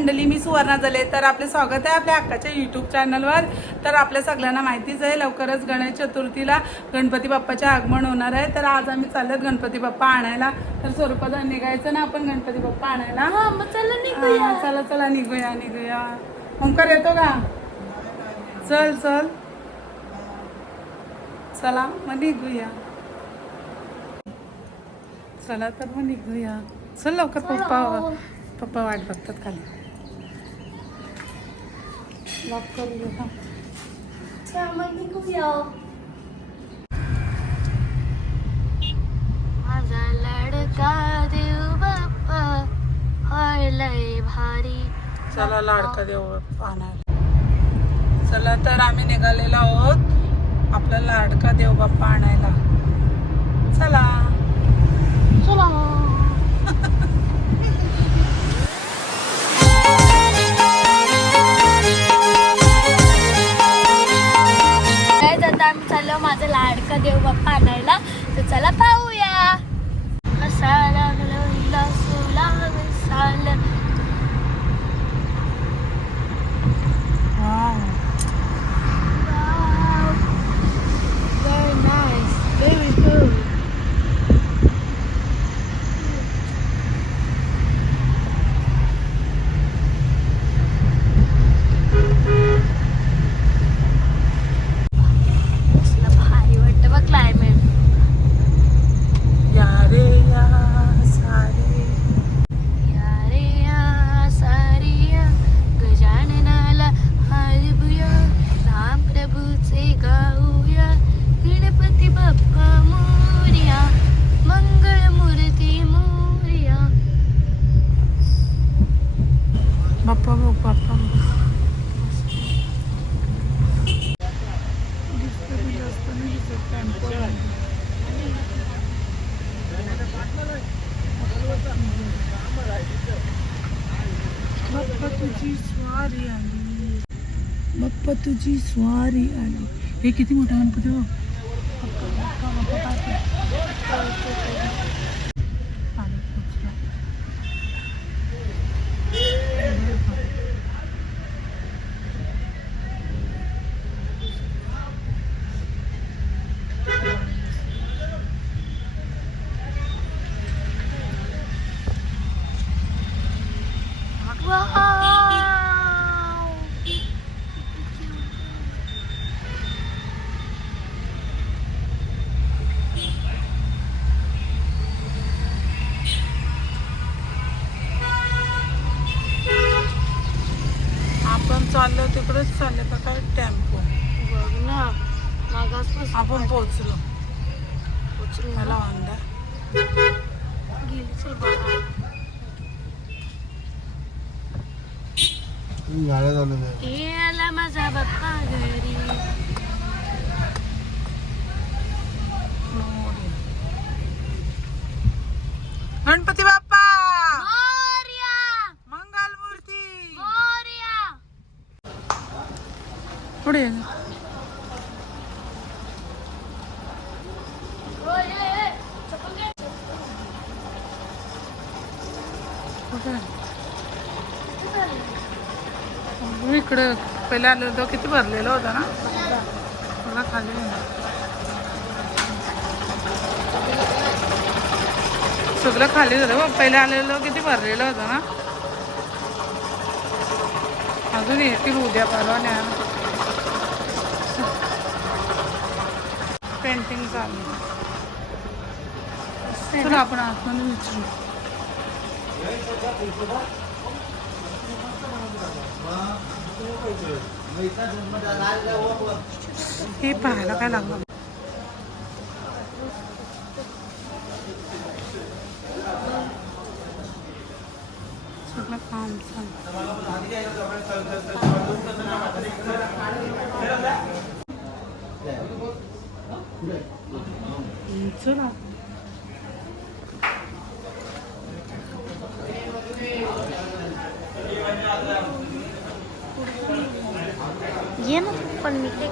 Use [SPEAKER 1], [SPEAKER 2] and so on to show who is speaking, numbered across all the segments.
[SPEAKER 1] मंडळी मी सुवर्णा झाले तर आपले स्वागत आहे आपल्या हक्काच्या यूट्यूब चॅनलवर तर आपल्या सगळ्यांना माहितीच आहे लवकरच गणेश चतुर्थीला गणपती बाप्पाचे आगमन होणार आहे. तर आज आम्ही चाललेत गणपती बाप्पा आणायला. तर स्वरूपात निघायचं ना आपण गणपती बाप्पा आणायला?
[SPEAKER 2] हा मग चला निघूया.
[SPEAKER 1] चला चला निघूया निघूया. ओंकार येतो का? चल चल. चला मग निघूया. चला तर मग निघूया. चल लवकर पप्पा पप्पा वाट बघतात खाली. लॉक करूया
[SPEAKER 2] चला मग निघूया माझा लडका देव बाप्पा हाय लय भारी
[SPEAKER 1] चला लाडका देव आणायला चला तर आम्ही निघालेलो आहोत आपला लाडका देवबाप्पा आणायला. चला. गणपतीची स्वारी आली. हे किती मोठा गणपती हो बाप्पा, बाप्पा, बाप्पा, बाप्पा. आले, पोचला.
[SPEAKER 2] वाव
[SPEAKER 1] आपण चाललो का काय टेम्पो?
[SPEAKER 2] बघ ना मागासपासून
[SPEAKER 1] आपण पोहोचलो.
[SPEAKER 2] पोचलो
[SPEAKER 1] मला. वांदा.
[SPEAKER 2] गेली चल बाबा.
[SPEAKER 3] गाड्या चालू आहे.
[SPEAKER 2] ये आला माझा बाप्पा घरी
[SPEAKER 1] गणपती बाप्पा
[SPEAKER 2] मोरया
[SPEAKER 1] मंगल मूर्ती
[SPEAKER 2] मोरया
[SPEAKER 1] पुढे ये. कुठे मी इकडे पहिले आलो होतो किती भरलेलं होतं ना? मला खाली सगळं खाली झालं बघ पहिले आलेलं किती भरलेलं होतं ना? अजून येतील उद्या परवा न्या पेंटिंग चालू. चला आपण आतमध्ये विचारू. हे पाहायला काय लागलं सगळं काम चालू हम्म, चला
[SPEAKER 2] ये ना पण मी ते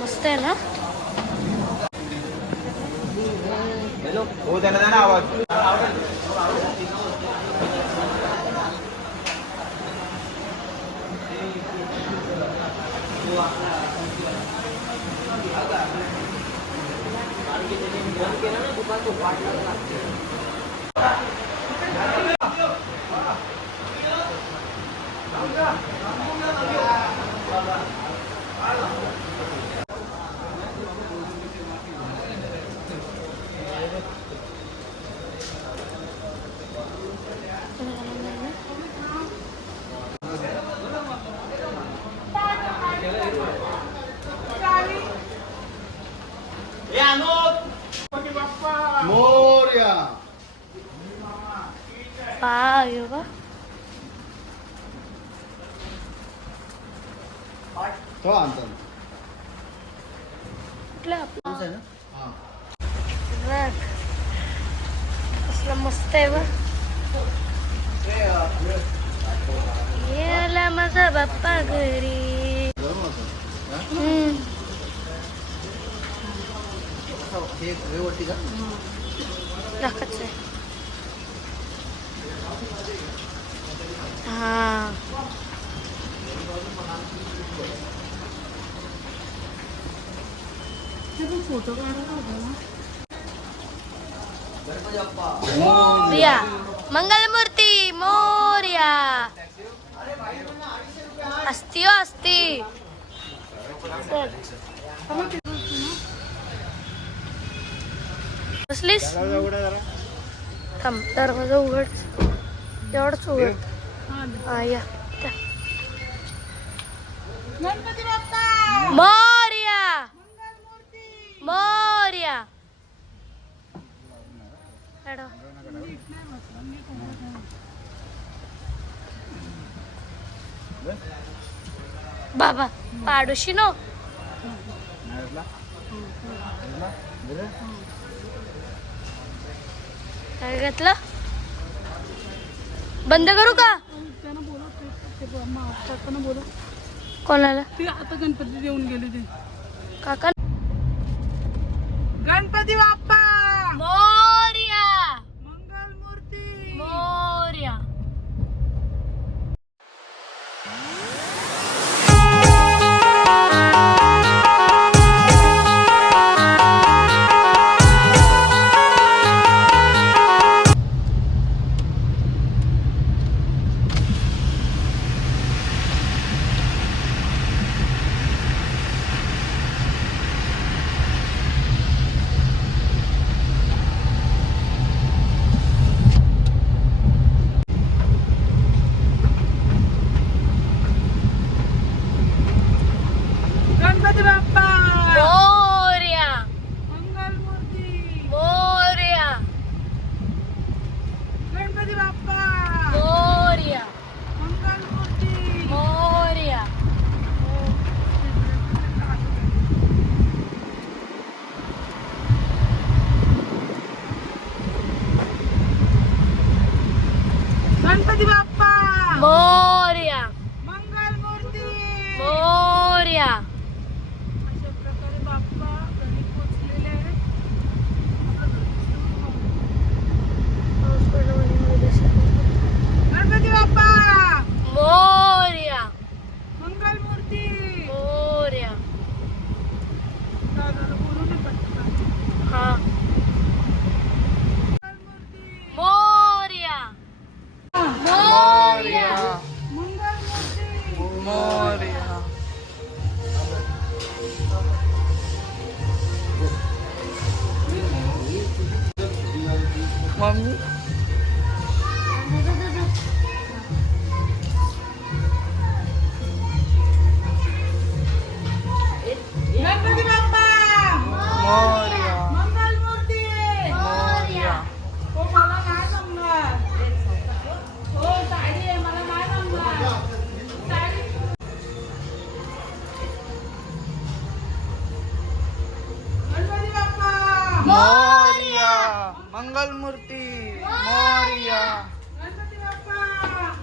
[SPEAKER 2] मस्त आहे ना
[SPEAKER 3] हो त्याला द्या ना आवाज
[SPEAKER 4] मोर्या
[SPEAKER 2] योगा
[SPEAKER 4] तो आणतो
[SPEAKER 2] कुठला आपला
[SPEAKER 4] हा.
[SPEAKER 2] बघ कसलं मस्त आहे बघ याला माझा बाप्पा घरी दाखवच आहे हा
[SPEAKER 1] फोटो
[SPEAKER 2] मंगलमूर्ती मोर्या. असती हो असती. चल. बसलीस? थांब दरवाजा उघड. एवढंच उघड. या मोर्या! मोर्या! बाबा पाडोशी नो? काय घेतलं? बंद करू का
[SPEAKER 1] त्यांना बोला ते- ते मा- काकांना बोला
[SPEAKER 2] कोणाला?
[SPEAKER 1] ते आता गणपती देऊन गेले ते.
[SPEAKER 2] काका?
[SPEAKER 1] Ganpati Bappa! Ganpati Bappa
[SPEAKER 2] Morya
[SPEAKER 1] Mami.
[SPEAKER 2] Ganpati
[SPEAKER 1] Bappa. Moria.
[SPEAKER 2] Mangal
[SPEAKER 1] Murti.
[SPEAKER 2] Moria.
[SPEAKER 1] हो मला
[SPEAKER 2] नाही
[SPEAKER 1] जमणार
[SPEAKER 2] हो
[SPEAKER 1] साडी आहे मला नाही जमणार साडी गणपती बाप्पा
[SPEAKER 2] Moria.
[SPEAKER 1] Murti.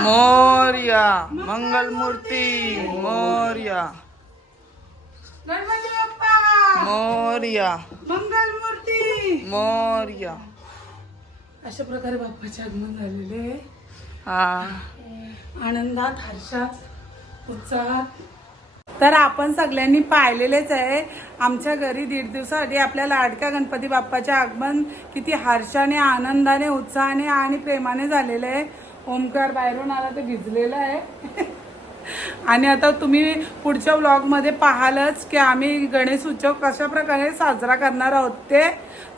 [SPEAKER 5] मोर्या मंगलमूर्ती मोर्या।
[SPEAKER 1] गणपती बाप्पा!
[SPEAKER 5] मोर्या।
[SPEAKER 1] मंगलमूर्ती!
[SPEAKER 5] मोर्या।
[SPEAKER 1] अशा प्रकारे बाप्पाचे आगमन झालेले आहे.
[SPEAKER 5] हा.
[SPEAKER 1] आनंदात हर्षात उत्साहात तर आपण सगळ्यांनी पाहिलेलेच आहे. आमच्या घरी दीड दिवसासाठी आपल्या लाडक्या गणपती बाप्पाचे आगमन किती हर्षाने आनंदाने उत्साहाने आणि प्रेमाने झालेलं आहे. ओमकार बाहेरून आला तर भिजलेला आहे. आणि आता तुम्ही पुढच्या व्लॉगमध्ये पाहालच की आम्ही गणेश उत्सव कशा प्रकारे साजरा करणार आहोत ते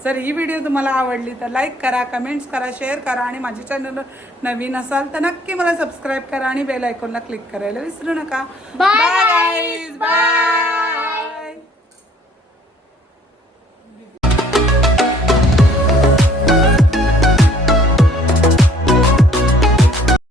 [SPEAKER 1] जर ही व्हिडिओ तुम्हाला आवडली तर लाईक करा कमेंट्स करा शेअर करा आणि माझ्या चॅनल नवीन असाल तर नक्की मला सबस्क्राईब करा आणि बेल आयकॉनला क्लिक करायला विसरू नका guys. Bye.